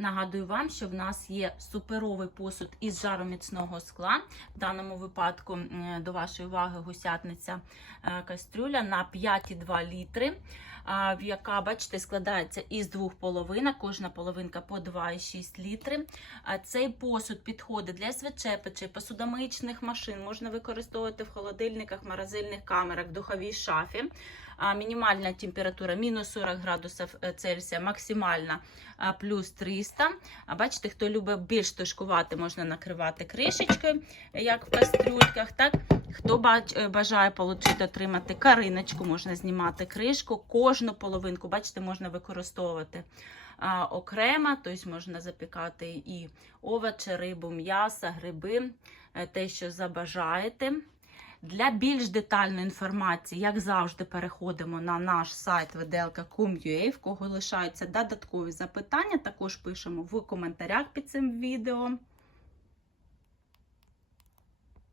Нагадую вам, що в нас є суперовий посуд із жароміцного скла. В даному випадку до вашої уваги гусятниця е, кастрюля на 5,2 літри, яка, бачите, складається із двох половинок, кожна половинка по 2,6 літри. Цей посуд підходить для свечепичей, посудомичних машин, можна використовувати в холодильниках, морозильних камерах, духовій шафі. Мінімальна температура мінус 40 градусів е, Цельсія, максимальна плюс 3 тіста. А бачите, хто любить більш тушкувати, можна накривати кришечкою, як в кастрюльках. так? Хто е, бажає отримати, отримати кариночку, можна знімати кришку, кожну половинку, бачите, можна використовувати а, окремо, тобто можна запікати і овочі, рибу, м'яса, гриби, е, те, що забажаєте. Для більш детальної інформації, як завжди, переходимо на наш сайт vdelka.com.ua, в кого лишаються додаткові запитання, також пишемо в коментарях під цим відео.